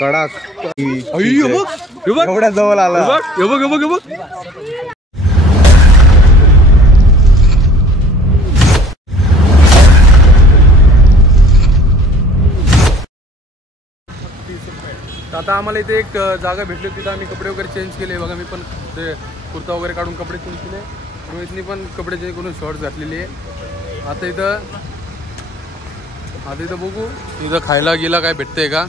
कडक एवढ्या जवळ आला. आता आम्हाला इथे एक जागा भेटली, तिथं आम्ही कपडे वगैरे चेंज केले. बघा मी पण ते कुर्ता वगैरे काढून कपडे चेंज केले. रोहितनी पण कपडे चेंज करून शॉर्ट्स घातलेली आहे. आता इथं बघू इथं खायला गेला काय भेटतंय का,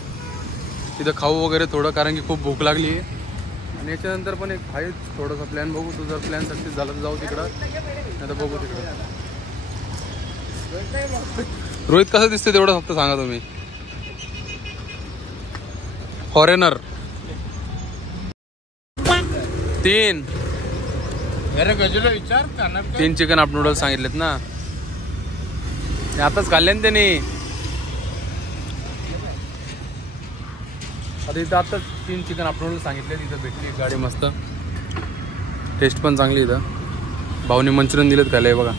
इथं खाऊ वगैरे थोडं, कारण की खूप भूक लागली आहे. आणि याच्यानंतर पण एक आहे थोडासा प्लॅन, बघू तुझा प्लॅन सक्सेस झाला तर जाऊ तिकडं, नाही तर बघू तिकडं. रोहित कसं दिसते तेवढं फक्त सांगा तुम्ही. फॉरेनर 3 चिकन आप नूडल्स सांगितलेत ना, आताच खाल्ले ना त्यांनी. आता इथं आताच 3 चिकन आप नूडल्स सांगितले. तिथं भेटली गाडी मस्त, टेस्ट पण चांगली. इथं भाऊनी मंचुरियन दिलेत खायला बघा.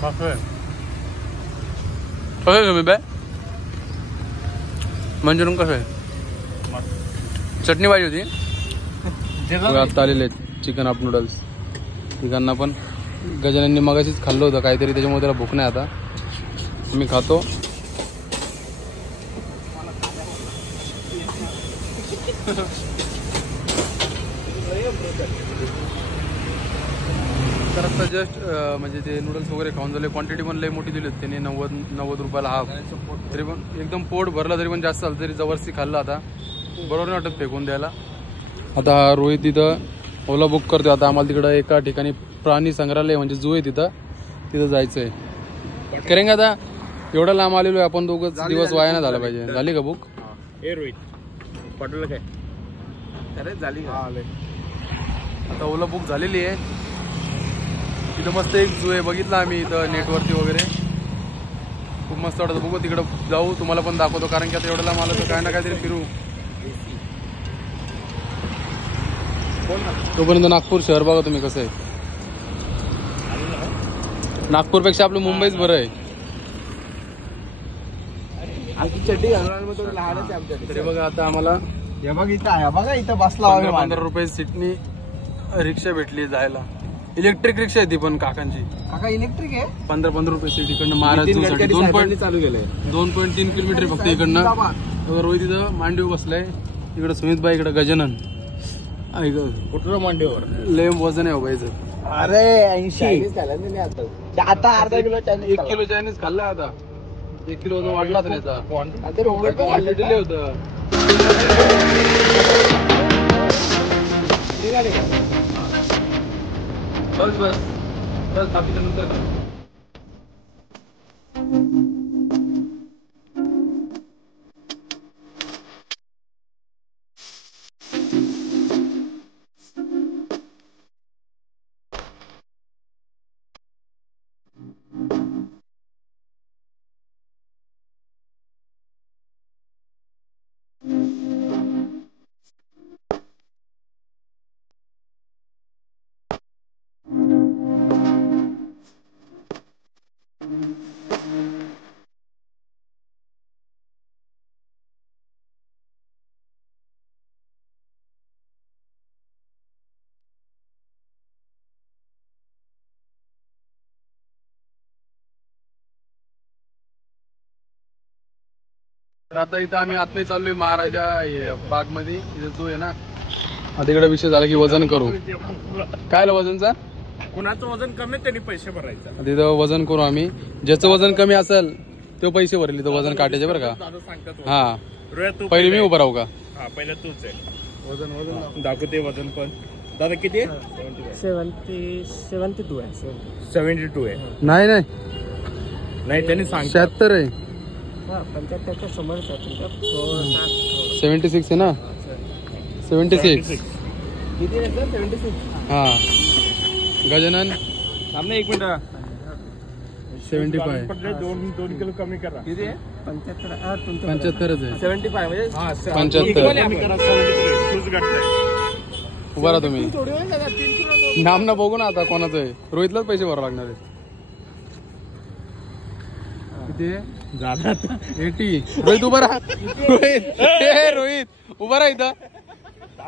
कसं आहे तुम्ही बाय मंचुरियन कसं आहे? चटणी पाहिजे होती. आता आलेले आहेत चिकन आप नूडल्स. तिघांना पण गजानननी मगाशीच खाल्लं होतं काहीतरी, त्याच्यामुळे त्याला भूक नाही. आता मी खातो. तर आता जस्ट म्हणजे ते नूडल्स वगैरे खाऊन झाले. क्वांटिटी पण लई मोठी दिली होती त्यांनी, 90 रुपयाला हाफ. तरी पण एकदम पोट भरला, तरी पण जास्त झालं. तरी जबरदस्ती खाल्लं. आता बरोबर नाही वाटत फेकून द्यायला. आता रोहित तिथं ओला बुक करतो. आता आम्हाला तिकडं एका ठिकाणी प्राणी संग्रहालय म्हणजे जू आहे, तिथं जायचं आहे. करेंगे आता. एवढा लांब आलेलो आहे आपण, दोघंच दिवस वाया नाही झाला पाहिजे. झाली का बुक? रोहित पटलं काय? झाली. आता ओला बुक झालेली आहे. तिथं मस्त एक जू आहे, बघितला आम्ही इथं नेटवरती वगैरे, खूप मस्त वाटतं. बघू तिकडं जाऊ, तुम्हाला पण दाखवतो. कारण की आता एवढं लांब आलं तर काय ना काहीतरी फिरू. तोपर्यंत नागपूर शहर बघा तुम्ही कसं आहे. नागपूरपेक्षा आपलं मुंबईच बरं आहे. तरी बघा आता आम्हाला इथं बसला 15 रुपये सीटनी रिक्षा भेटली जायला. इलेक्ट्रिक रिक्षा आहे ती पण काकांची. काका इलेक्ट्रिक आहे. 15 रुपये सीट इकडनं महाराज चालू केलंय. 2.3 किलोमीटर फक्त इकडनं. रोहित इथं मांडीव बसलाय. इकडं सुमितबाई, इकडं गजानन. कुठलं मांडीवर लय वजन आहे बाईचं. अरे 80 आता अर्धा किलो 1 किलो चायनीज खाल्ला. आता 1 किलो वजन वाढला तर त्याचा. दिले होतं. बस थांबीच्या नंतर आता इथं आम्ही आतमध्ये चाललोय महाराजा बाग मध्ये. इथं जो आहे ना, आता इकडे विषय झाला की वजन करू. काय वजनचा? कुणाचं वजन कमी त्यांनी पैसे भरायचं. तिथं वजन करू आम्ही. ज्याचं वजन कमी असेल तो पैसे भरले. तर वजन काटायचे बरं का. हा पहिले मी उभं राहू का? हा पहिलं तूच आहे. वजन दाखवते वजन पण. दादा किती आहे? 72 आहे. 72 आहे. नाही त्यांनी सांग 76 आहे. 76 आहे ना. 76 हा. गजानन थांब ना 1 मिनिट. 75. 2 किलो कमी करा. किती आहे? 75च आहे. 75 म्हणजे 75. उभा राहा तुम्ही. नाम ना बघू ना आता कोणाचं आहे. रोहितलाच पैसे भरावे लागणार आहे. किती आहे? झाला आता 80. रोहित उभा राहा. रोहित ए रोहित उभा राहा इथं.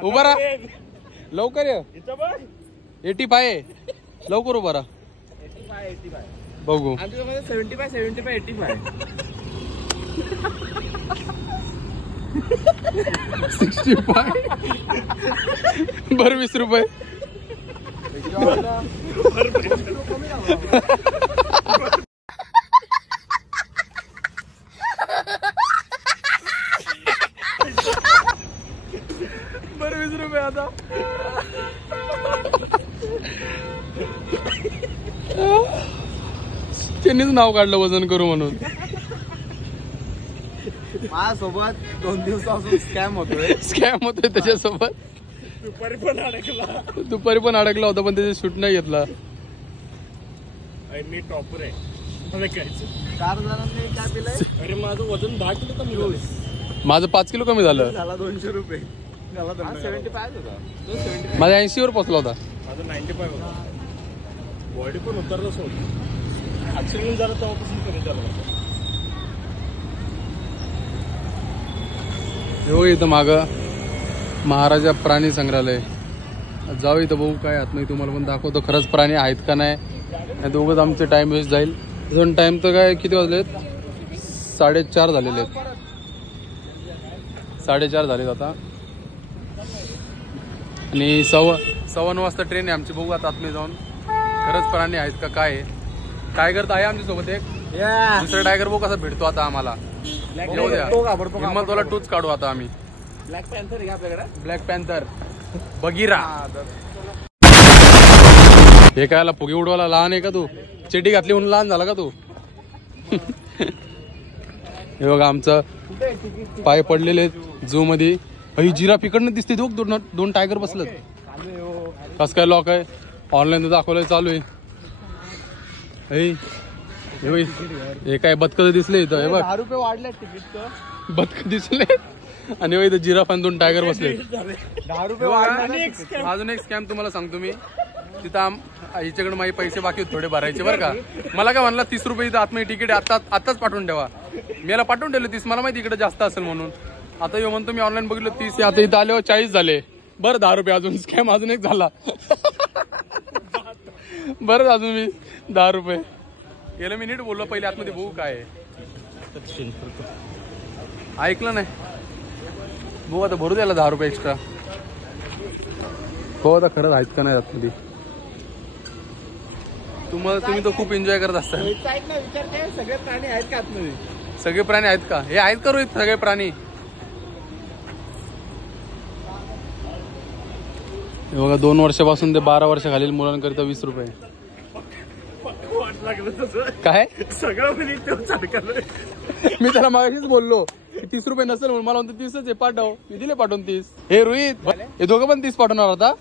उभा राहा लवकर ये. 85 आहे. लवकर उभा राहा. 85 बघू 75 85 65. बरं 20 रुपये. बरं 20 रुपये आता. त्यांनीच नाव काढलं वजन करू म्हणून. माझ्यासोबत 2 दिवसापासून स्कॅम होतोय. स्कॅम होतोय त्याच्यासोबत. दुपारी पण अडकला होता पण त्याचे शूट नाही घेतला. मी टॉपर आहे. मला करायचं 4 जणांनी काय पिलंय. अरे माझं वजन 10 किलो कमी झालं. माझं 5 किलो कमी झालं. झाला 200 रुपये. 75 होता. माझ्या 80 वर पोहोचला होता. माझं 95 होता. बॉडी पण उतरलंच होतं. ऍक्सिडेंट झाला तेव्हापासून कमी झालं. हो इथं माग महाराजा प्राणी संग्रहालय. जाऊ इथं बघू काय आतमध्ये तुम्हाला पण दाखवतो खरंच प्राणी आहेत का नाही. दोघंच आमचे टाइम वेस्ट जाईल. दोन टाइम तर काय किती वाजलेत 4:30 झालेले आहेत. 4:30 झालेत आता. आणि 9:15 वाजता ट्रेन आहे आमची. बघू आता आतमध्ये जाऊन खरंच प्राणी आहेत का काय. टायगर तर आहे आमच्या सोबत एक. दुसरा टायगर बघू कसा भेटतो आता आम्हाला. येऊ द्या हिम्मतवाला टूच काढू आता आम्ही. ब्लॅक पॅन्थर आहे का आपल्याकडे. Black panther Bagheera. हे कायला फुगे उडवायला लहान आहे का तू. चेटी घातली म्हणून लहान झाला का तू. हे बघा आमचं पाय पडलेले झू मध्ये. ही जिराफ इकडनं दिसते. दोन टायगर बसलं. कस काय लॉक आहे. ऑनलाईन दाखवलंय चालू आहे. हे काय बदक दिसले इथं. हे बघ 10 रुपये वाढले तिकीटचं. बदक दिसले आणि इथं जिराफ आणि 2 टायगर बसले. 10 रुपये वाढले. अजून एक स्कॅम तुम्हाला सांगतो मी. तिथं हिच्याकडे माझे पैसे बाकी थोडे भरायचे बरं का. मला काय म्हणला 30 रुपये इथं आतमध्ये तिकीट आताच पाठवून ठेवा. मी याला पाठवून ठेवलं 30. मला माहिती इकडे जास्त असेल म्हणून. आता येऊ म्हणतो मी ऑनलाईन बघितलं 30. आता इथं आल्यावर 40 झाले. बरं 10 रुपये अजून स्कॅम अजून एक झाला. बरं अजून मी 10 रुपये याला मी नीट बोललो पहिले आतमध्ये बघू काय ऐकलं नाही. बघू आता भरू द्यायला 10 रुपये एक्स्ट्रा. हो आता खरंच आहेत का नाही आतमध्ये. तुम्ही तर खूप एन्जॉय करत असता. विचारते सगळे प्राणी आहेत का आतमध्ये. सगळे प्राणी आहेत का. हे आहेत का रोहित सगळे प्राणी. हे बघा 2 वर्षापासून ते 12 वर्ष खालील मुलांकरिता 20 रुपये. काय सगळं मी त्याला मागाशीच बोललो 30 रुपये नसेल म्हणून. मला म्हणतो 30च आहे पाठव. मी दिले पाठवून 30. हे रोहित हे दोघं पण 30 पाठवणार होता.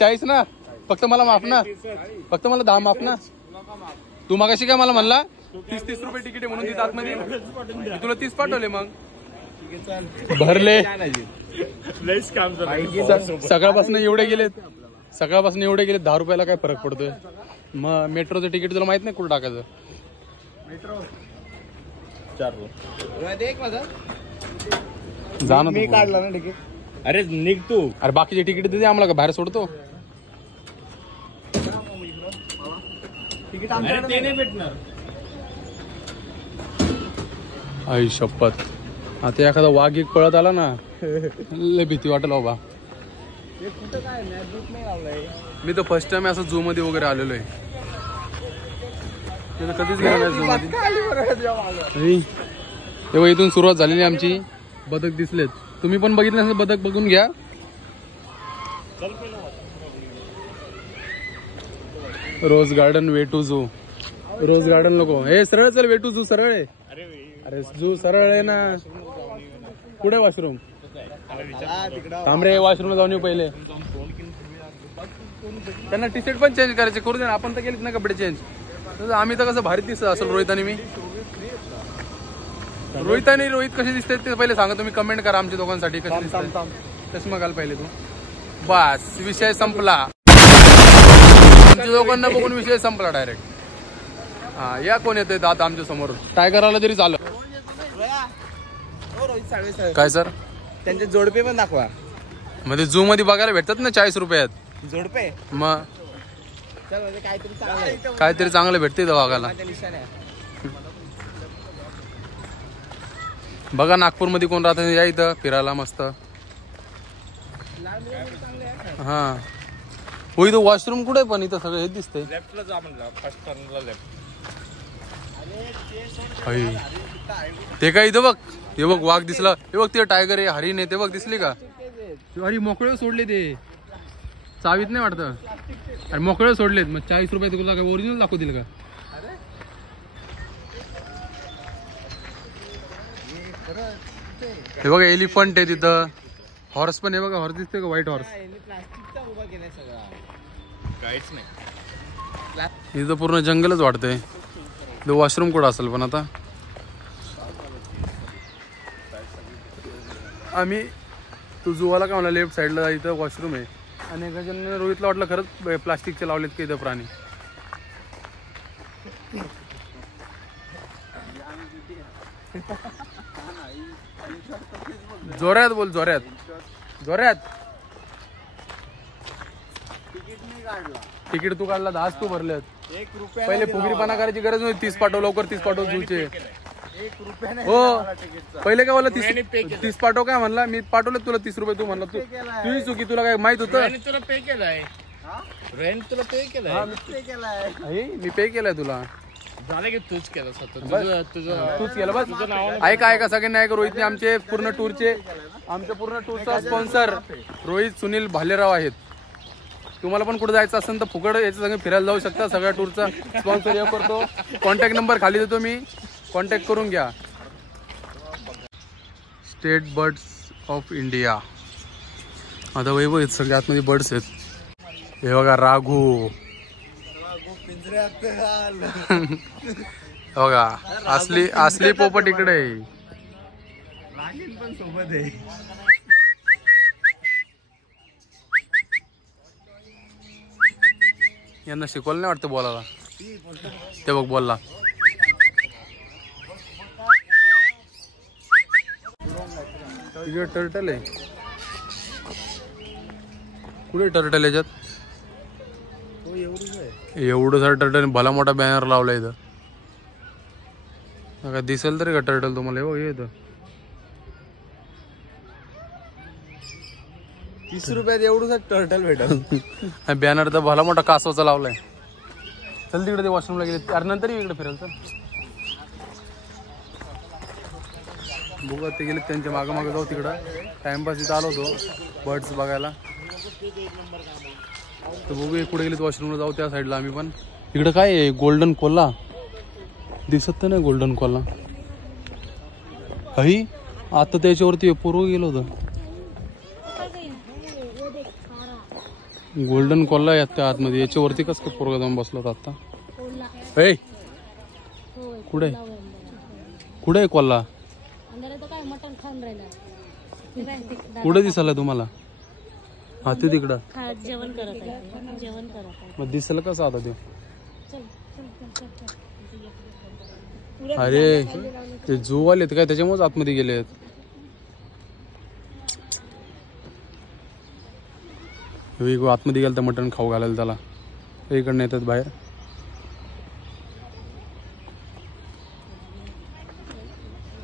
40 ना. फक्त मला माफ ना. फक्त मला 10 माफ ना. तू मागाशी काय मला म्हणला 30 रुपये तिकीट आहे म्हणून तिथं आतमध्ये तुला 30 पाठवले. मग भरले. सकाळपासून एवढे गेलेत. 10 रुपयाला काय फरक पडतोय. मग मेट्रोचं तिकीट तुला माहित नाही कुठं टाकायचं. जा ना मी काढला ना तिकीट. अरे निघ तू. अरे बाकीचे तिकीट देते आम्हाला का बाहेर सोडतो. तिकीट आमच्याकडे नाही भेटणार. आई शपथ. आता एखादा वाघ एक पळत आला ना लय भीती वाटेल बाबा. कुठं काय दूध नाही लावलंय. मी तर फर्स्ट टाइम असं झू मध्ये वगैरे आलेलो आहे. कधीच गेलो नाही झू मध्ये. तेव्हा इथून सुरुवात झालेली आमची. बदक दिसलेत. तुम्ही पण बघितले असेल बदक बघून घ्या. Rose garden way to zoo. Rose garden नको. हे सरळ चल वे टू झू सरळ आहे. अरे झू सरळ आहे ना. पुढे वॉशरूम. थांबरे वॉशरूमला जाऊन येऊ पहिले. त्यांना टी शर्ट पण चेंज करायचे करू दे ना. आपण तर केलेत ना कपडे चेंज. आम्ही तर कसं भारी दिसत असेल रोहित आणि मी. रोहित आणि रोहित कसे दिसते ते पहिले सांगा तुम्ही. कमेंट करा आमच्या दोघांसाठी कसे दिसतात. चष्मा घाल पहिले तू. बस विषय संपला. लोकांना बघून विषय संपला डायरेक्ट. हा या कोण येते दादा आमच्या समोर टायगर आला तरी चालं. काय सर त्यांचे जोडपे पण दाखवा. मध्ये झू मध्ये बघायला भेटतात ना 40 रुपयात जोडपे. मग काहीतरी चांगलं काहीतरी चांगलं भेटते इथं बघायला. बघा नागपूरमध्ये कोण राहत या इथं फिरायला मस्त. हा हो इथं वॉशरूम कुठे पण इथं सगळं हे दिसतंय. लेफ्टला जा म्हणलं फर्स्ट टर्नला लेफ्ट. ते काय इथं बघ हे बघ वाघ दिसला. हे बघ ते टायगर आहे हरिण आहे ते बघ दिसली का. अरे मोकळे सोडले ते चावीत नाही वाटतं. अरे मोकळे सोडलेत मग 40 रुपये तुला काय ओरिजिनल दाखवतील का. हे बघा एलिफंट आहे तिथं. हॉर्स पण आहे बघा. हॉर्स दिसते का व्हाईट हॉर्स. काहीच नाही. इथं पूर्ण जंगलच वाटतंय. इथं वॉशरूम कुठं असेल पण आता आम्ही तू जुवाला काय म्हणला लेफ्ट साईडला इथं वॉशरूम आहे. आणि एका जण रोहितला वाटलं खरंच प्लास्टिकचे लावलेत की इथं प्राणी. जोऱ्यात बोल जोऱ्यात जोऱ्यात. तिकीट तू काढला 10 तू भरलेत. 1 रुपया पहिले फुगरीपणा करायची गरज नव्हती. 30 पाठव लवकर 30 पाठव जुचे. 1 रुपया नाही. हो पहिले काय बोलला 30 पाठव काय म्हणला. मी पाठवलं तुला 30 रुपये. तू म्हणला तुझी चुकी. तुला काय माहित होतं. तुला पे केलाय. रेंट तुला पे केलाय. मी पे केलाय तुला. झालं की तूच केलं स्वतः. तूच केलं बस. ऐका ऐका सगळ्यांनी ऐका. रोहितने आमचे पूर्ण टूरचा स्पॉन्सर रोहित सुनील भालेराव आहेत. तुम्हाला पण कुठे जायचं असेल तर फुकट याच्या संग फिरायला जाऊ शकता. सगळ्या टूरचा स्पॉन्सर हे करतो. कॉन्टॅक्ट नंबर खाली देतो मी. कॉन्टॅक्ट करून घ्या. State birds of India. आता वैभव आहेत सगळे आतमध्ये बर्ड्स आहेत. हे बघा राघू. बघा असली पोपट इकडे आहे. पण सोबत आहे. यांना शिकवलं नाही वाटतं बोलायला. ते बघ बोलला. तिकडे टर्टल आहे. कुठे टर्टल याच्यात. एवढं सारं टर्टल भला मोठा बॅनर लावला इथं. काय दिसेल तरी का टर्टल तुम्हाला. हो येतं 30 रुपयात एवढं टर्टल भेटल. बॅनर तर भला मोठा कासवाचा लावलाय. चल तिकडे ते वॉशरूमला गेले. अरे नंतर इकडे फिरायला चल. बघा ते गेले त्यांच्या मागं मागं जाऊ तिकडं. टाइमपास इथं आलो होतो बर्ड्स बघायला. तर बघू कुठे गेले वॉशरूमला जाऊ त्या साईडला आम्ही पण. इकडं काय आहे गोल्डन कोल्हा दिसत तर नाही. गोल्डन कोल्हा काही आता त्याच्यावरती पूर्व गेलो होतं. गोल्डन कोल्हा आहे त्या आतमध्ये. याच्यावरती कस काय पोरगा जाऊन बसला होता आता. ए कुठे कुठे आहे कोल्हा. कुठे दिसला तुम्हाला. हा ते तिकडं जेवण करत आहे. मग दिसलं कसं आता ते. अरे ते झू वाले काय त्याच्यामुळेच आतमध्ये गेले. आतमध्ये गेलं तर मटण खाऊ घालायला त्याला. इकडनं येतात बाहेर.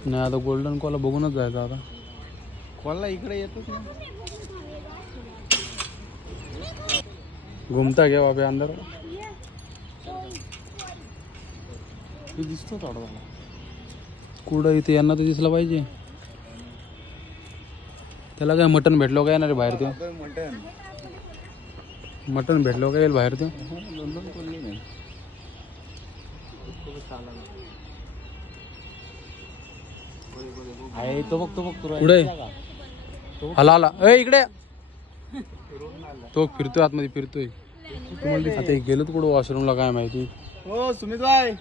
नाही आता गोल्डन कोला बघूनच जायचं आता. कोल्हा इकडे येतोच ना. घुमता घ्या बाबा अंदर. दिसतो थोडा कुठं इथे. यांना तर दिसलं पाहिजे. त्याला काय मटण भेटलो काय ना रे बाहेर. ते मटण भेटलो काय बाहेर. ते कुठे आला आला. ए इकडे तो फिरतोय आतमध्ये फिरतोय. तुम्हाला आता गेलो कुठं वॉशरूमला काय माहिती. हो सुमित भाई.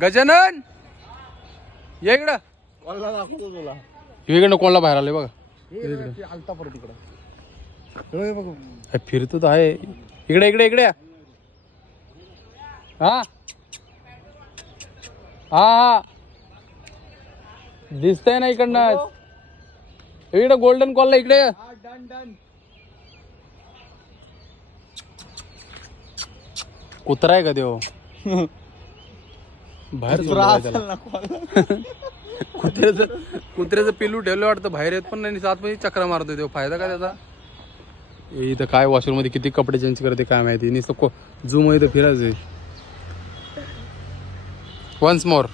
गजानन ये इकडं. कोल्हा दाखवतो तुला. इकडनं कोणला बाहेर आले बघा. आलता परत इकडं. फिरतो तर आहे. इकडे इकडे इकडे हा हा दिसतंय ना इकडनं. इकडे गोल्डन कॉलला इकडे. Done done. कुत्रा आहे का देव बाहेर सोडलाय त्याला. कुत्र्याचं पिल्लू ठेवलं वाटतं बाहेर येत पण नाही. सात मध्ये चक्रा मारतोय तो. फायदा काय त्याचा. इथं काय वॉशरूम मध्ये किती कपडे चेंज करते काय माहिती. नुसतं झूम मध्ये फिरायचंय. Once more.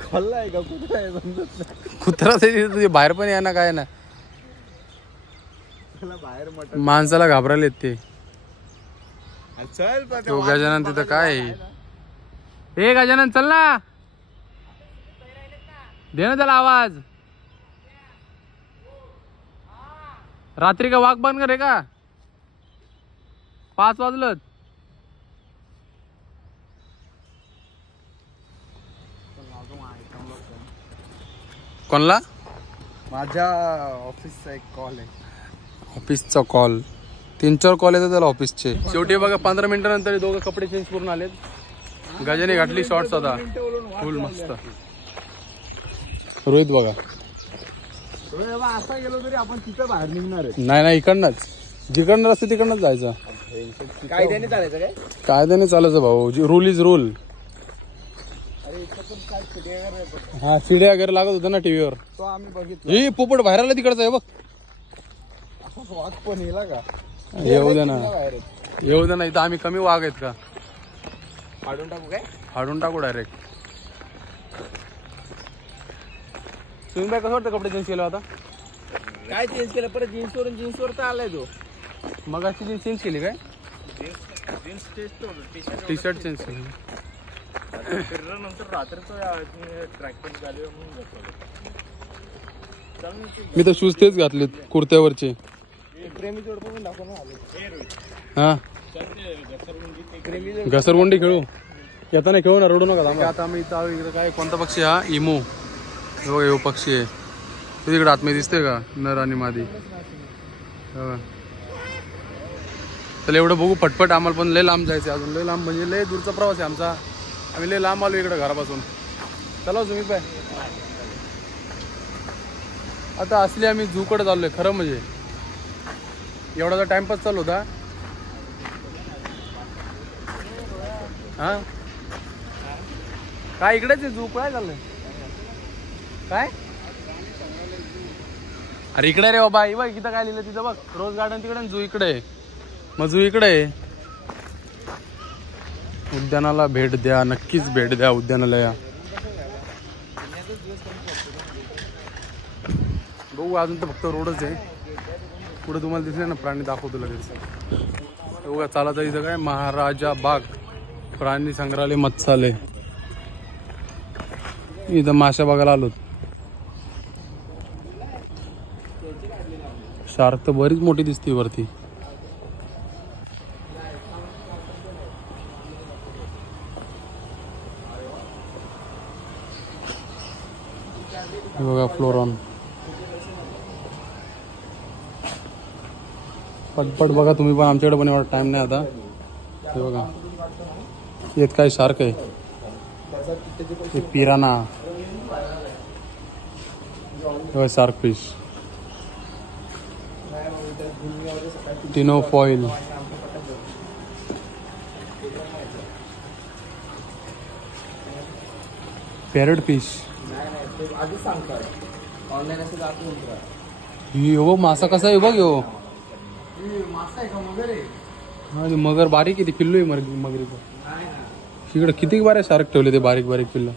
खोलला आहे का कुत्रा आहे समजत नाही. कुत्रा बाहेर पण या ना काय ना. त्याला बाहेर मटण. माणसाला घाबरायला येत ते. चल तो गजानन तिथं काय आहे? ए गजानन चल ना. दे ना त्याला आवाज. रात्री का वाघ बंद करे का 5 वाजलं. कोणला? माझ्या ऑफिसचा एक कॉल आहे. ऑफिसचा कॉल. 3-4 कॉल येतात त्याला ऑफिसचे. शेवटी बघा 15 मिनिटानंतर दोघं कपडे चेंज करून आलेत. गजाने घातली शॉर्ट्स आता फुल मस्त. रोहित बघा. असा गेलो तरी आपण तिथं बाहेर निघणार आहे. नाही इकडनंच. जिकडनं रस्ते तिकडनंच जायचं. कायद्याने चालायचं काय? कायद्याने चालायचं भाऊ. Rule is rule. हा चिड्या वगैरे लागत होतं ना टीव्हीवर. तो आम्ही बघितलं. ही पोपट बाहेर आला तिकडचा आहे बघ. वाघ पण येला का? येऊ दे ना. येऊ दे ना. इथं आम्ही कमी वाघ आहेत का? फाडून टाकू काय? फाडून टाकू डायरेक्ट. तुम्ही बाय कसं वाटतं कपडे चेंज केलं आता? काय चेंज केलं परत? जीन्स वर तर आलाय तो. मग अशी जीन्स चेंज केली काय? टी शर्ट चेंज केली. नंतर रात्रीचं ट्रॅक पॅन्ट घालूया म्हणून मी तर शूज तेच घातलेत कुर्त्यावरचे. प्रेमी जोड पण दाखव ना आले. हा घसरगुंडी खेळू. येताना खेळू ना. रडू नका. आता आम्ही इथं इकडे काय कोणता पक्षी हा? इमो. बघा यो पक्षी आहे. तो तिकडे आतमध्ये दिसतोय का? नर आणि मादी. चल एवढं बघू पटपट. आम्हाला पण लय लांब जायचं अजून. लय लांब म्हणजे लय दूरचा प्रवास आहे आमचा. आम्ही लय लांब आलो इकडे घरापासून. चला सुमित बाय. आता असली आम्ही झूकडे चाललोय खरं म्हणजे. एवढा टाइमपास चालू होता. हा काय इकडेच आहे झू? काय चाललंय काय? अरे इकडे रे बाबा. बघ इथं काय लिहिलं तिथं बघ. रोज गार्डन तिकडे झू इकडे आहे. मग झू इकडे आहे. उद्यानाला भेट द्या. नक्कीच भेट द्या उद्यानाला. या बघू. अजून तर फक्त रोडच आहे. पुढे तुम्हाला दिसले ना प्राणी दाखवतो लगेच. बघा चालत इथं काय महाराजा बाग प्राणी संग्रहालय मत्स्यालय. इथं माशा बघायला आलोत. शार्क तर बरीच मोठी दिसते वरती. बघा फ्लोरॉन. पटपट बघा तुम्ही पण. आमच्याकडे पण एवढा टाइम नाही आता. हे बघा येत काय शार्क आहे. एक piranha. Shark fish. Tinfoil. Parrot fish. हो मासा कसा आहे बघ. हो मगर बारीक आहे. ती पिल्लू आहे मगरीचं. इकडे किती बारे शार्क ठेवले ते बारीक बारीक पिल्ल.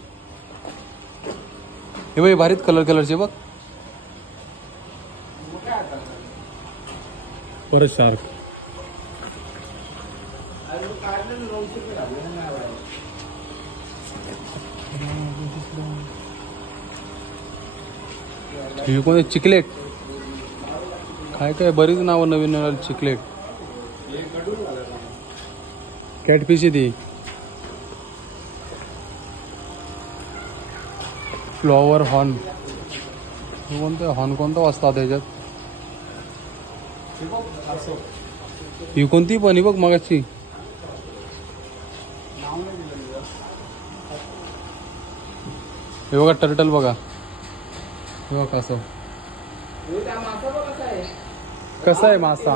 हे बघ बारीक कलरचे बघ. परत शार्क. हे कोण? चिकलेट. काय काय बरीच नावं नवीन नवीन. चिकलेट. कॅटफिश आहे ती. Flower horn. कोणतं हॉर्न कोणता वाजता त्याच्यात? ही कोणती पण बघ मगाची. हे बघा टर्टल बघा, हे बघा कसं कसा आहे मासा.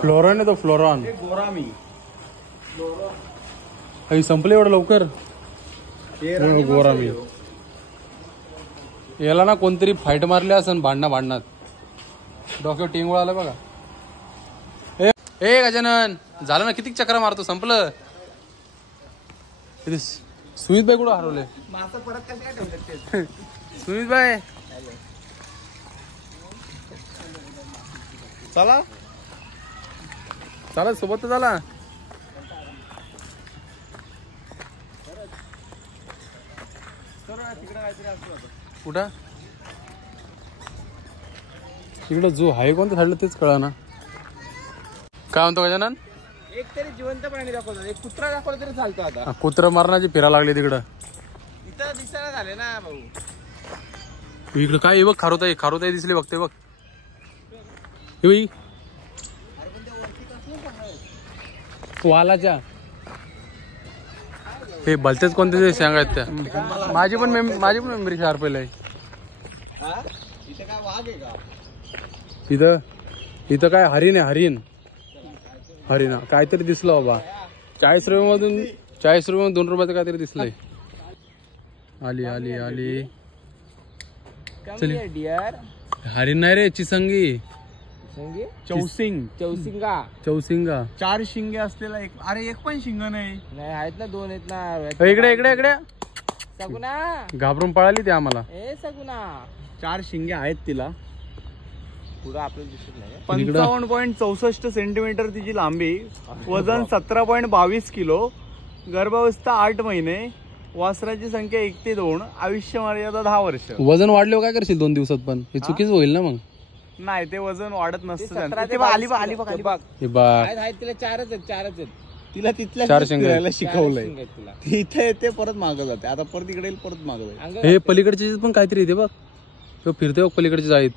फ्लोरॉन आहे तो, फ्लोरॉन. गोरामी काही संपले एवढं लवकर. गोरामी याला ना कोणतरी फाईट मारली असन भांडणात, डोक्यावर टिंगूळ आलं बघा. ए गजानन झालं ना, किती चक्रा मारतो, संपलं. सुमित भाई कुठं हरवले? मासा परत कसं काय ठेवतात? सुमित भाई चला चला सोबत तर झाला. कुठं तिकडं जो आहे कोणतं झालं तेच कळा ना. काय म्हणतो गजानन? एक तरी जिवंत प्राणी दाखवतात, एक कुत्रा दाखवला तरी चालतो. आता कुत्र मारण्याची फिरा लागली तिकडं. इथं दिसायला झाले ना भाऊ. इकडं काय बघ, खारुताई दिसली, बघते बघ. हे वालाच्या हे भलतेच कोणते ते सांगायत त्या. माझी पण मेमरी शार्प आहे. इथं काय वाघ आहे का? इथं काय हरिण आहे, हरिण काहीतरी दिसलं बाबा. 40 रुपयामधून 2 रुपयाचं काहीतरी दिसलंय. आली चल. डिअर हरिण नाही रे, चिसंगी. चौसिंगा 4 शिंगे असलेला एक. अरे एक पण शिंग नाही. आहेत ना, 2 आहेत ना. इकडे सगुना घाबरून पळाली ते आम्हाला. ए सगुना 4 शिंगे आहेत तिला. पुढं आपल्याला दिसत नाही. 55.64 सेंटीमीटर तिची लांबी, वजन 17.22 किलो, गर्भावस्था 8 महिने, वासराची संख्या 1 ते 2, आयुष्य मर्यादा 10 वर्ष. वजन वाढल्यावर काय करशील 2 दिवसात? पण हे चुकीच होईल ना मग. नाही ते वजन वाढत नसतं. तिला हे बघ 4च आहेत. तिला तिथल्या 4 शिंगे फिरायला शिकवलंय. तिला ती इथे येते, परत मागं जाते. आता परत इकडे येईल, परत मागं जाईल. हे पलीकडचे पण काहीतरी येते बघ, तो फिरते बघ पलीकडचे आहेत.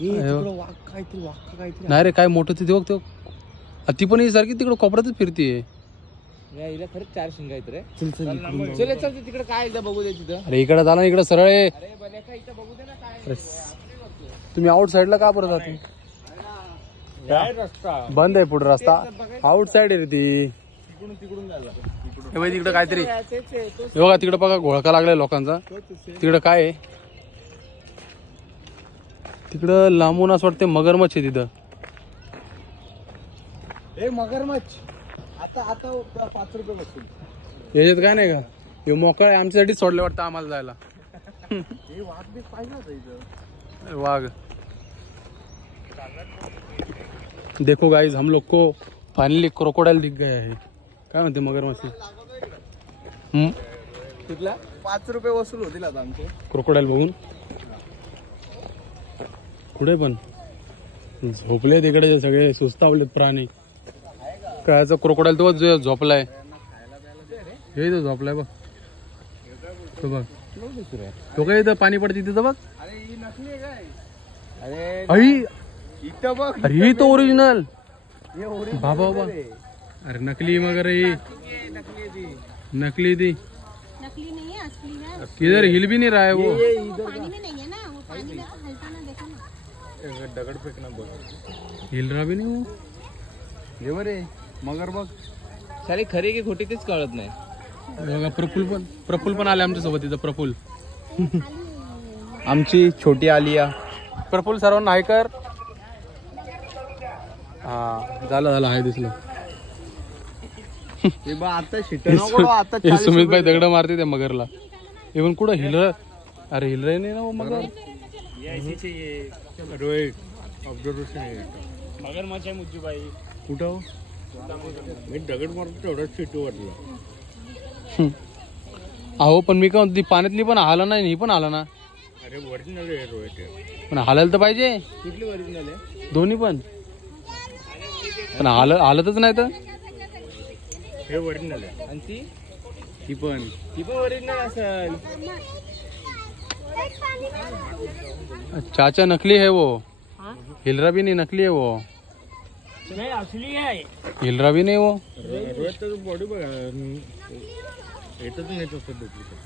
वाघ काहीतरी नाही रे, काय मोठं तिथे बघ. ती पण ही सारखी तिकडे कोपऱ्यातच फिरतीये. हिला खरंच 4 शिंग आहेत रे. चल तिकडे काय एकदा बघू दे तिथं. अरे इकडे झाला, इकडे सरळ आहे. अरे बलेका इथं बघू दे ना काय. तुम्ही आउट साइडला का परत जाते? रस्ता बंद आहे पुढे रस्ता, आउट साइड आहे रे ती. तिकडून झाला. हे बघ तिकडे काहीतरी, हे बघा तिकडे बघा घोळका लागलाय लोकांचा. तिकडं काय आहे? तिकडं लांबून असं वाटतं मगरमच्छ आहे तिथं. मगरमच्छ आता 5 रुपये बसून. याच्यात काय नाही का? हे मोकळ आहे, आमच्यासाठी सोडले वाटतं आम्हाला जायला. वाघ बी पाहिजे होता इथं. वाघ. देखो गाइस, हम लोग को फाइनली क्रोकोडाइल दिख गया है. काय म्हणते मगरमच्छ? तिथला 5 रुपये वसूल होतील आता आमचे. क्रोकोडाइल बघून कुठे पण झोपले तिकडे सगळे सुस्तावलेत प्राणी. कायचा क्रोकोडाइल तो झोपलाय, हे तो झोपलाय बघ. तो बघ तो काय इथं पाणी पडते तिथं बघ. अरे ही नकली काय? अरे आई इथं बघ. अरे ही तो ओरिजिनल हे original बाबा. अरे नकली मगर ही नकली थी. नकली नहीं है, असली है। किधर हिल भी नहीं रहा है वो. वो पानी में नहीं है ना, वो पानी में हलता ना, देखो ना। दगड फेकणं बघ. हिल रहा भी नहीं वो. हे बरे मगर बघ. सारी खरी की खोटी तेच कळत नाही. बघा प्रफुल पण आले आमच्या सोबत. इथं प्रफुल, आमची छोटी आलिया. प्रफुल सर्वांना हाय कर. हा झालं आहे दिसलं. हे बघ आता शिटण आता हे सुमित भाई दगड मारते त्या मगरला. इवन कुठं हिलर. अरे हिलर नाही ना वो मगर. रोहित ऑब्झर्वेशन मगरमच्छ आहे मुज्जू बाई. कुठं मी दगड मारतो तेवढाच चिटू वाटला. अहो पण मी काय म्हणतो, ती पाण्यातली पण आला नाही, ही पण आला ना. अरे ओरिजिनल आहे रोहित. पण हालायला तर पाहिजे कुठली ओरिजिनल आहे? दोन्ही पण हालतच नाही तर. हे ओरिजिनल आहे. आणि ती पण ओरिजिनल असेल. चाचा नकली है वो. हिलरा भी नहीं, नकली है वो. नाही असली आहे. हिलरा भी नहीं वो. रोहित बॉडी बघा. येतच नाही तसं डुप्लिकेट.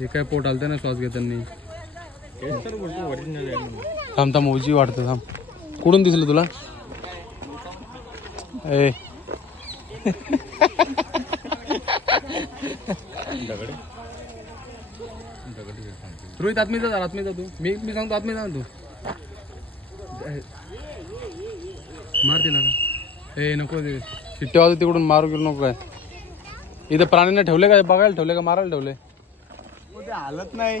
हे काय पोट आलतं ना श्वास घेताना. तेच तर बोलतो ओरिजिनल आहे म्हणून. थांब थांब उजी वाटतं थांब. कुठून दिसलं तुला? ए दगडे रोहित आत्मी जा तू. मी सांगतो आत्मी जा तू. मार तिला का? ए नको ते शिट्ट्या वाजत तिकडून मारू गेलो नको. काय इथं प्राण्यांना ठेवले का? बघायला ठेवले का मारायला ठेवले? ते हालत नाही.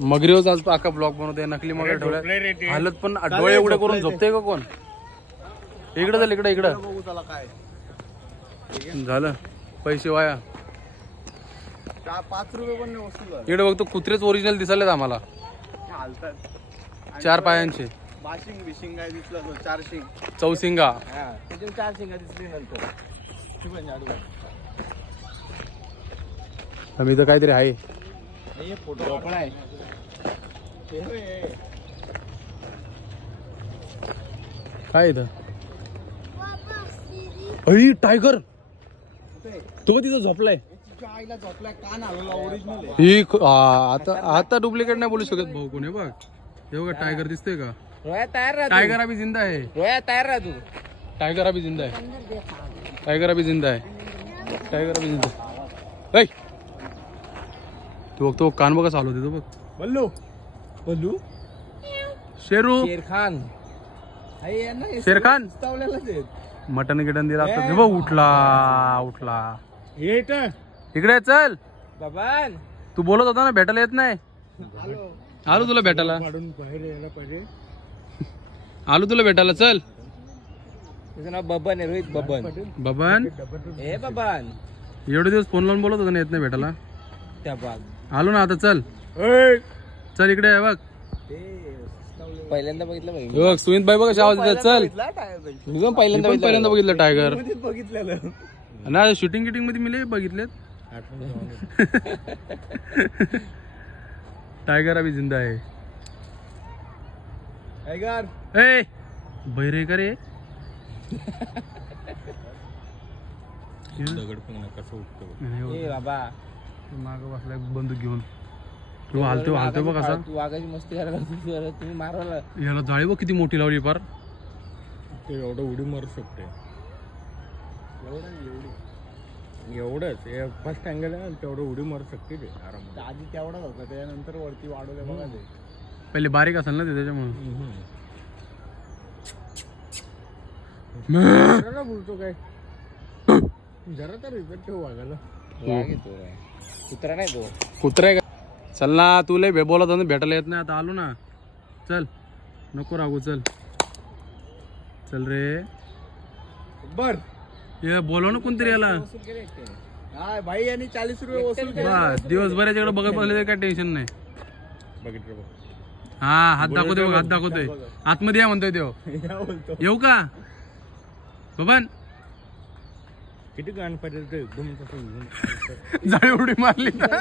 मगरीवर आज अख्खा ब्लॉक बनवते. नकली मगर ठेवले हालत पण डोळे उघडे करून झोपते का कोण? इकडे झालं इकडं बघू त्याला काय झालं. पैसे वाया. 5 रुपये पण नाही वस्तू झालं. इकडे बघतो कुत्रेच ओरिजिनल दिसायलेत आम्हाला. हालतात 4 पायांचे. बाशिंग बिशिंग काय दिसला तो 4 शिंग. चौसिंगा. त्याच्यावर 4 शिंगा दिसली नंतर. आम्ही इथं काहीतरी आहे. हे फोटो पण आहे. काय इथं? अई टायगर. तो तिथं झोपलाय. आईला झोपलाय. कान हलवला. ओरिजिनल आहे. ही आता डुप्लिकेट नाही बोलू शकत भाऊ कोणी. बघ हे बघा टायगर दिसतोय का? रोया तयार राहा. टायगर अभी जिंदा है. रोया तयार राहा तू. टायगर अभी जिंदा है. टायगर अभी जिंदा है. टायगर अभी जिंदा है. तू बघ तो कान बघा चालू होते. तो बघ बल्लू बोलू. शेरू. शेर खान. शेर खान. चावलेलाच आहे. मटन गिटन दिला असतं. हे बघ उठला. इकडे चल. बाबान तू बोलत होता ना भेटायला येत नाही. आलो तुला भेटायला. बाहेर यायला पाहिजे. आलो तुला भेटायला. चल. तुझं नाव बबन आहे. रोहित बबन. बबन हे बबन. एवढे दिवस फोन लावून बोलत होता ना येत नाही भेटायला. त्या बाग आलो ना आता. चल चल इकडे आहे बघ. पहिल्यांदा बघितलं बघ सुमित भाई बघ आवाज देतात. चल मी पण पहिल्यांदा बघितलं टायगर. बघितलेलं ना शूटिंग गिटिंग मध्ये मी लय बघितलेत. टायगर अभी जिंदा है. टायगर ए बैरे का रे. दगड पण कसं उठतो. ए बाबा माग बसलाय बंदूक घेऊन. तू हालतो बघ कसा. तू वाघाची मस्ती करायला तुम्ही मारवाला. याला जाळी बघ किती मोठी लावली पार. ते एवढं उडी मारू शकते. एवढंच फर्स्ट अँगल आहे तेवढं उडी मारू शकते ते आरामात. आधी तेवढाच होता. त्यानंतर वरती वाढवलं बघा ते. पहिले बारीक असेल ना ते त्याच्यामुळे. बोलतो काय जरा तर रिझल्ट ठेवू वागायला. कुत्रा नाही तो. कुत्रा आहे का? चल ना तू लय बोलत होता भेटायला येत नाही. आता आलो ना. चल नको रागू. चल चल रे. बर ये बोलव ना कोणतरी याला. हा भाई यांनी 40 रुपये वसूल केले. बस दिवसभर याच्याकडे बघत बसले तर काय टेन्शन नाही. बघितलं बघ. हा हात दाखवतोय बघ. हात दाखवतोय. आतमध्ये या म्हणतोय तो. येऊ का बबन? किती गाण पाहिजे एकदम तसं जाळी उडी मारली तर.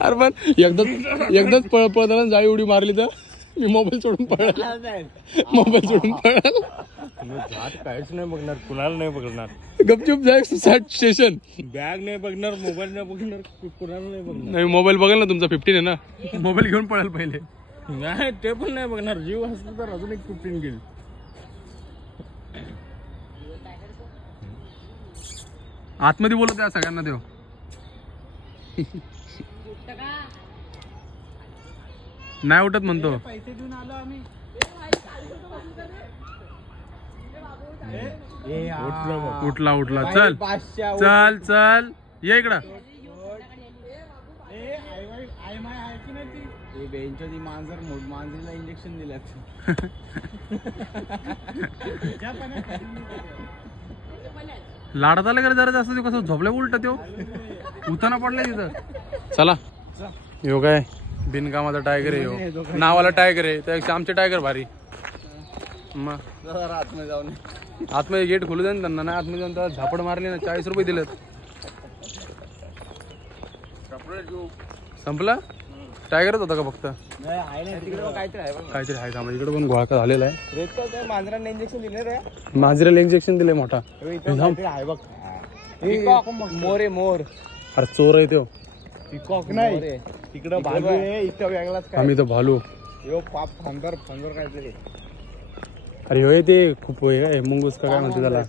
अरे पण एकदाच पळताना जाळी उडी मारली तर मी मोबाईल सोडून पळाला. मोबाईल सोडून पळाला. काहीच नाही बघणार. कुणाला नाही बघणार. गपचूप जाय स्टेशन. बॅग नाही बघणार. मोबाईल नाही बघणार. कुणाला नाही बघणार. नाही मोबाईल बघाल ना. तुमचा 15 आहे ना. मोबाईल घेऊन पळाल पहिले. नाही ते पण नाही बघणार. जीव असलं तर अजून एक 15 घेईल. आतमध्ये बोलत त्या सगळ्यांना देव. नाही उठत म्हणतो. पैसे देऊन आलो आम्ही. उठला. चल चल चल ये इकडं. मांजरीला इंजेक्शन दिलं. लाडात आलं का जरा जास्त. कसं झोपल्या उलट तो उताना पडलाय तिथं. चला यो काय बिनकामाचा टायगर आहे. यो नावाला टायगर आहे. त्यापेक्षा आमचे टायगर भारी. मग आतमध्ये जाऊन आतमध्ये गेट खोलू द्या ना त्यांना. नाही आतमध्ये जाऊन त्याला झापड मारली ना. 40 रुपये दिलेत. संपला. टायगरच होता का फक्त? काहीतरी आहे का इकडे पण घोळका झालेला आहे. मांजरांना इंजेक्शन दिले रे. मांजरेला इंजेक्शन दिले मोठा. पिकॉक मोर आहे मोर. अरे चोर आहे तो. पिकॉक नाही तिकडं भालू आहे, इथं वेगळाच काय. आम्ही तर भालू. यो पाप फांदर काय तरी. अरे होय ते खूप होय मुंगूस का काय म्हणते त्याला.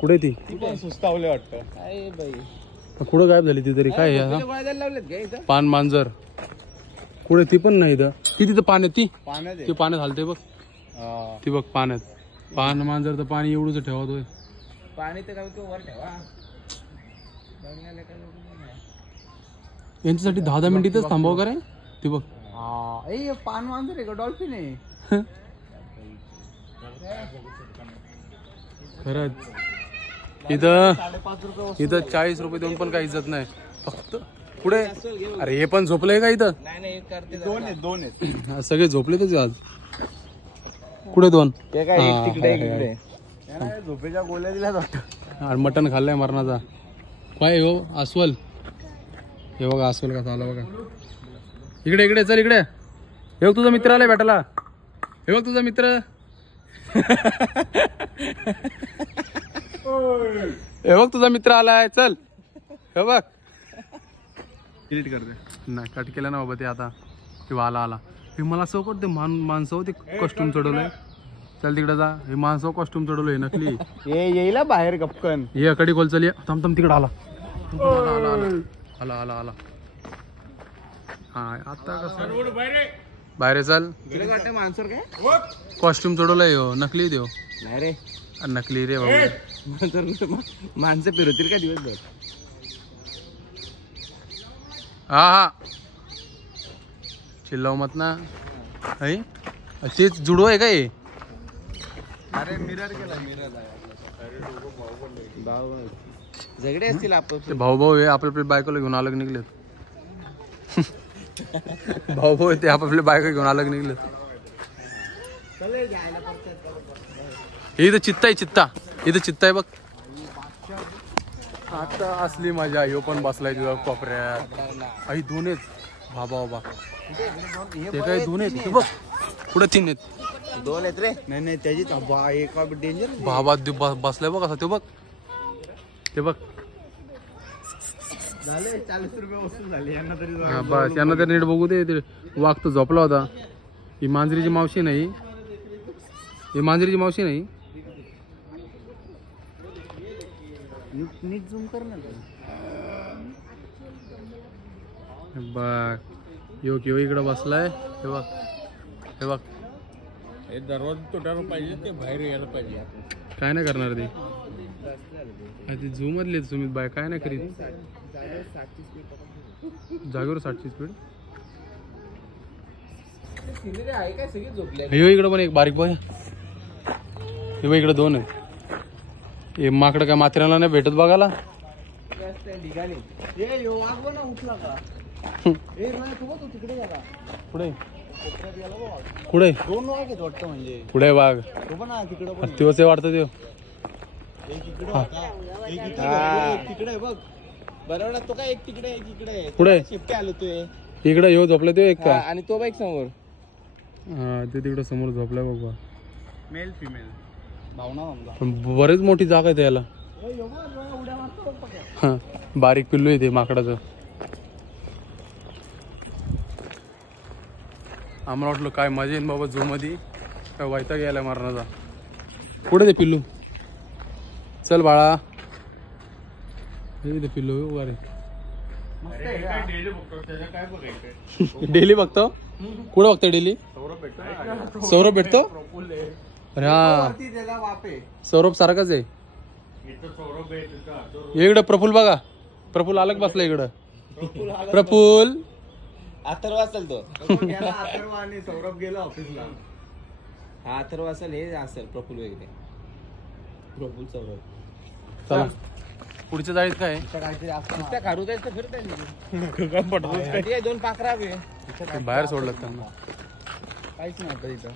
कुठे ती ती पण सुस्तावले वाटतं. काय बाई कुठं गायब झाली ती तरी. काय आहे हा? वाजायला लावलेत का इथं? पान मांजर कुठे ती पण नाही इथं. ती तिथं पाण्यात ती पाण्यात आहे. ती पाण्यात हालते बघ. हा. ती बघ पाण्यात. पान मांजर तर पाणी एवढंच ठेवतोय. पाणी तर काय तो वर ठेवा. बघण्याला काय लोकं नाही. यांच्यासाठी 10 मिनिटच थांबाव का रे. ती बघ हा. ए पान मांजर आहे का डॉल्फिन आहे. खरंच इथं 40 रुपये देऊन पण काही इज्जत नाही. फक्त पुढे. अरे हे पण झोपलंय का इथं. नाही करते दोन आहेत. सगळे झोपले तर आज. कुठे दोन. ते काय एक तिकडे एक इकडे. याला झोपेच्या गोळ्या दिल्या वाटतं. आणि मटण खाल्लंय मरणाचा. काय हो अस्वल. हे बघा अस्वल कसा आला बघा. इकडे इकडे चल इकडे. हे बघ तुझा मित्र आलाय भेटायला. हे बघ तुझा मित्र. हे बघ तुझा मित्र आलाय चल. हे बघ डिलीट करते. नाही कट केलं ना बाबा ते आता. किंवा आला हे मला असं वाटतं माणसं ते कॉस्ट्युम चढवलंय. चल तिकडे जा. हे माणसं कॉस्ट्युम चढवलंय नकली. येईल बाहेर गपकन. ये कडी खोल चल. थांब थांब तिकडे आला. आला आला आला. हा आता कसं बाहेर चल. तुला काय वाटतं माणसर काय कॉस्ट्युम चढवलंय हो. नकली देव. नाही रे नकली रे बाबा. माणसं फिरवतील का दिवसभर. हा चिल्लाव मत ना. तेच जुडो आहे का हे. अरे मिरर केला मिरर. भाऊ झगडे असतील आपण. ते भाऊ भाऊ हे आपल्या बायकोला घेऊन अलग निघलेत. भाऊ भाऊ ते आपल्या बायको घेऊन अलग निघलेत. इथं चित्ता आहे चित्ता. इथं चित्ता आहे बघ. आता असली मजा. ह्यो पण बसलाय तुझ्या कोपऱ्यात. आई दोन आहेत. बाबा बाबा ते काय दोन आहेत. बघ पुढे 3 आहेत. 2 आहेत रे. नाही त्याची एका डेंजर. बाबा बसलाय बघ असा. ते बघ ते बघ. झाले 40 रुपये वसूल झाले यांना तरी. हा बस यांना तर नीट बघू दे. वाघ तो झोपला होता. ही मांजरीची मावशी नाही. ही मांजरीची मावशी नाही. नीट झूम कर ना. बघ यो किंवा इकडे बसलाय. हे बघ हे बघ. हे दरवाजा तुटायला पाहिजे ते बाहेर यायला पाहिजे. काय नाही करणार ते झूम मधले सुमित बाय काय नाही करीत. जागेवर 60ची स्पीड. आहे काय सगळी झोपले. हे इकडे पण एक बारीक बघ. हे बघ इकडे 2 आहे. हे माकडं काय माथेरानला नाही भेटत बघायला. उठला का. तिकडे पुढे पुढे 2 वाघ आहेत वाटतं. म्हणजे पुढे वाघ. तो पण तिकडे पण. दिवस वाटतं ते. एक इकडे होता. एक तिकडे बघ. बरोबर तो काय एक तिकडे एक इकडे. पुढे शिफ्टे आलो तू. इकडे येऊ झोपले ते एक का. आणि तो बाईक समोर. हा ते तिकडे समोर झोपलाय बघ. मेल फिमेल भावना समजा. पण बरेच मोठी जागा आहे त्याला. हा बारीक पिल्लू आहे ते माकडाचं. आम्हाला वाटलं काय मजा येईन बाबा झू मध्ये. काय वैताग यायला मारण्याचा. कुठे ते पिल्लू. चल बाळा. हे ते पिल्लू अरे डेली बघतो. कुठं बघतो डेली. सौरभ भेटतो. अरे हा सौरभ सारखाच आहे. इकडं प्रफुल बघा. प्रफुल अलग बसला इकडं. प्रफुल अथर्व असेल तो. अथर्व आणि सौरभ गेला ऑफिसला. हा अथर्व असेल. हे असेल प्रफुल वगैरे. प्रफुल सौरभ. चला पुढच्या जाळीत काय त्या खारू जायचं फिरत 2 पाखरा बाहेर सोडलं त्यांना. काहीच नाही आता इथं.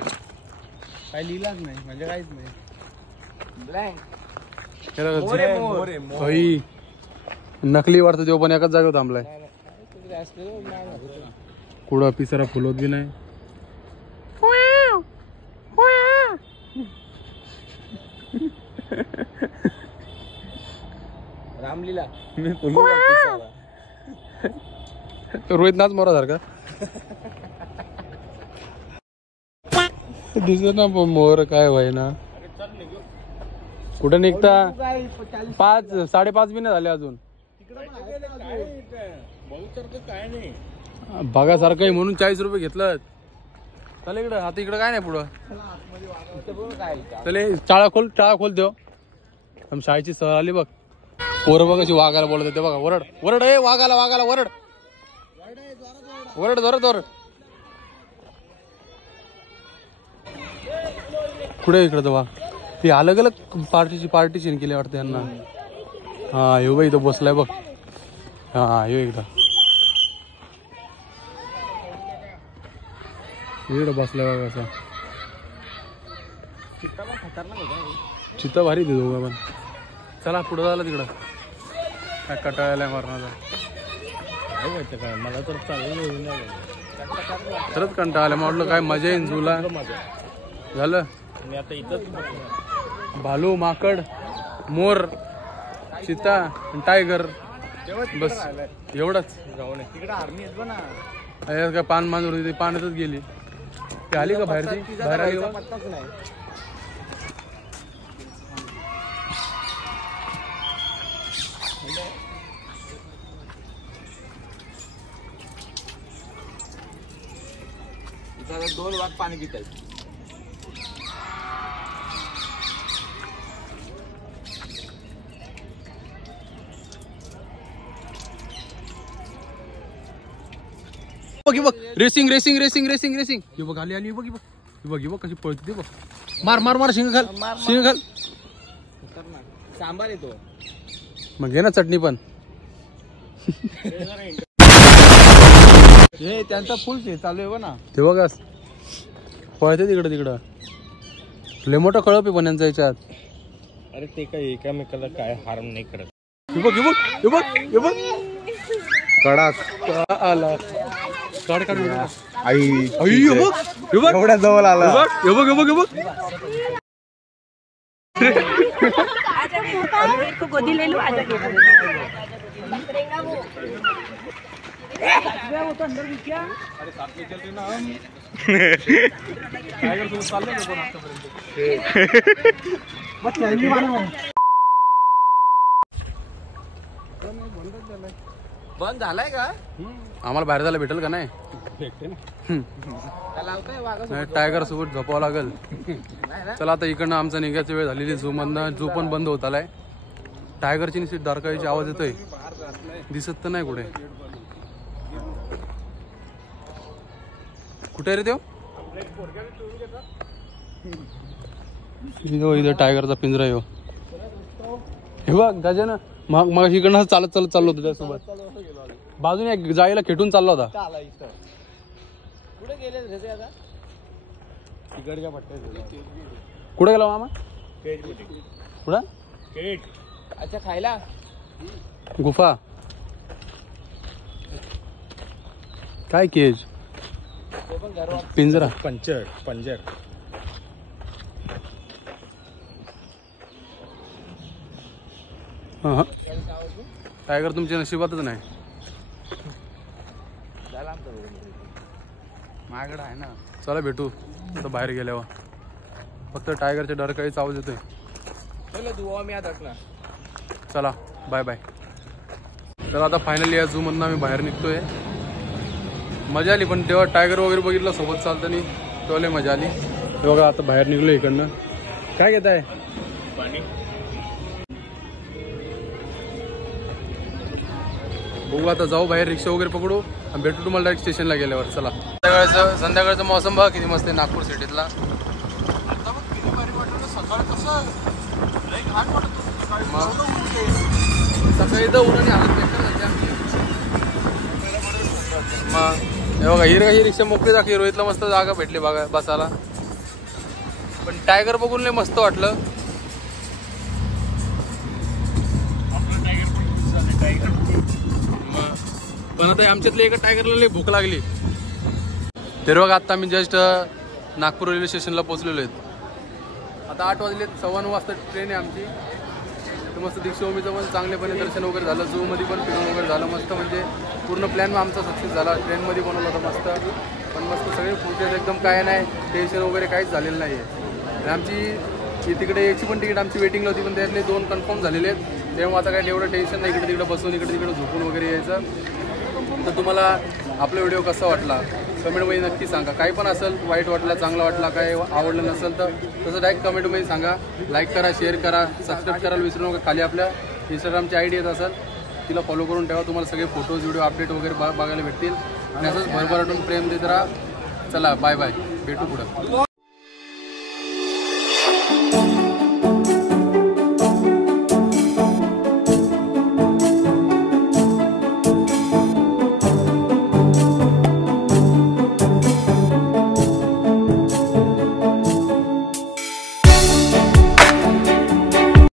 काही लिहिलाच नाही म्हणजे काहीच नाही. ब्लँक. नकली वाटतं तो पण एकाच जागेवर थांबलाय. कुठं पिसारा फुलवत बी नाही. मी पुन्हा रोहित नाच मोरा सारखा दिसत ना मोर काय व्हाय ना. कुठे निघता 5-5:30 बी नाही झाले अजून. बघासारखं आहे म्हणून 40 रुपये घेतलं. चल इकडं आता इकडं काय नाही पुढं. चले टाळा खोल देव. शाळेची सहल आली बघ. पोरं बघ कशी वाघाला बोलत होते बघा. वरड ए वाघाला वरड जोरात. कुठे इकडं तर वाघ ते अलग अलग पार्टीशन केले वाटतं यांना. हा येऊ बाई इथं बसलाय बघ. हा येऊ इकडं बसलाय बघ. असा चित्ता भारी दे दोघं पण. चला पुढं झालं तिकडं. काय कटाळ्याला मारण्याचा मला तर चालू खरंच कंटाळा आला. म्हटलं काय मजा येईन तुला. झालं मी आता इथंच भालू माकड मोर चिता टायगर बस एवढंच. तिकडे आर्मी आहेत बघ ना. काय पान मांजर होती पाण्यातच गेली. ती आली का बाहेर आली का? पत्ताच नाही. दोन वाघ पाणी पित आहेत. बघ रेसिंग हे बघ आली बघ कशी पळते बघ. मार शिंग घाल. सांबार येतो मग घे ना चटणी पण. हे त्यांचा फुल चालू आहे ना. ते बघा पळते तिकडं लय मोठं कळप आहे पण यांचा याच्यात. अरे ते काय एकामेकाला काय हार्म नाही करत. हे बघ कडाक आला. काढ आई बघ एवढ्या जवळ आला. हे बघ गोदी ले लो आजा बंद झालाय का? आम्हाला बाहेर जायला भेटेल का नाही. टायगर सोबत झोपावं लागेल. चला आता इकडनं आमचा निघायची वेळ झालेली. झू मधनं झू पण बंद होत आलाय. टायगरची निश्चित डरकाळीची आवाज येतोय. दिसत तर नाही कुठे रे देव. इथं टायगरचा पिंजरा येऊ. हे बघ गजान मग इकडनं चालत चाललो होतो त्यासोबत. बाजूने जायला खेटून चालला होता. कुठे गेले आता? तिकडच्या पट्ट्यात कुठे गेला मामा. कुठं अच्छा खायला गुफा काय केज पिंजरा पंजर हा टायगर तुमच्या नशिबातच नाही. माझ्याकडे आहे ना. चला भेटू आता बाहेर गेल्यावर. फक्त टायगरच्या डरकाळीचा आवाज येतोय. चला बाय. तर आता फायनली या झू मधून आम्ही बाहेर निघतोय. मजा आली पण तेव्हा टायगर वगैरे बघितलं सोबत चालताना तेव्हा लय मजा आली. तेव्हा आता बाहेर निघलो इकडनं. काय घेत आहे पाणी? बघू आता जाऊ बाहेर रिक्षा वगैरे पकडू आणि भेटू तुम्हाला डायरेक्ट स्टेशनला गेल्यावर. चला संध्याकाळचं मौसम बघा किती मस्त आहे नागपूर सिटीतला. सकाळी इथं उन्हाने हालत बेकार झाली आमची. मग हे बघा ही रिक्षा मोकळी दाखली. रोहितला मस्त जागा भेटली बघा बसायला. पण टायगर बघून लय मस्त वाटलं. पण आता आमच्यातले एका टायगरला लय भूक लागली. तर बघा आता आम्ही जस्ट नागपूर रेल्वे स्टेशनला पोहोचलेलो आहेत. आता 8 वाजले. 9:15 वाजता ट्रेन आहे आमची. तर मस्त दीक्षाभूमीचं पण चांगलेपणे दर्शन वगैरे झालं, झूमध्ये पण फिरून वगैरे झालं मस्त. म्हणजे पूर्ण प्लॅन आमचा सक्सेस झाला. ट्रेनमध्ये बनवलं होतं मस्त, पण मस्त सगळे फुटेज एकदम काय नाही, टेन्शन वगैरे काहीच झालेलं नाही आहे. आणि आमची तिकडे याची पण तिकीट आमची वेटिंगला होती, पण त्यातले 2 कन्फर्म झालेले आहेत. तेव्हा आता काय एवढं टेन्शन नाही, इकडे तिकडे बसून इकडे तिकडे झोपून वगैरे यायचं. तर तुम्हाला आपला व्हिडिओ कसा वाटला कमेंटमध्ये नक्की सांगा. काही पण असेल, वाईट वाटला, चांगला वाटला, काय आवडलं नसेल तर तसं डायरेक्ट कमेंटमध्ये सांगा. लाईक करा, शेअर करा, सबस्क्राईब करायला विसरू नका. खाली आपल्या इंस्टाग्रामची ID येत असेल, तिला फॉलो करून ठेवा. तुम्हाला सगळे फोटोज व्हिडिओ अपडेट वगैरे बघायला भेटतील. आणि असंच भरभराटून प्रेम देत राहा. चला बाय बाय, भेटू पुढं.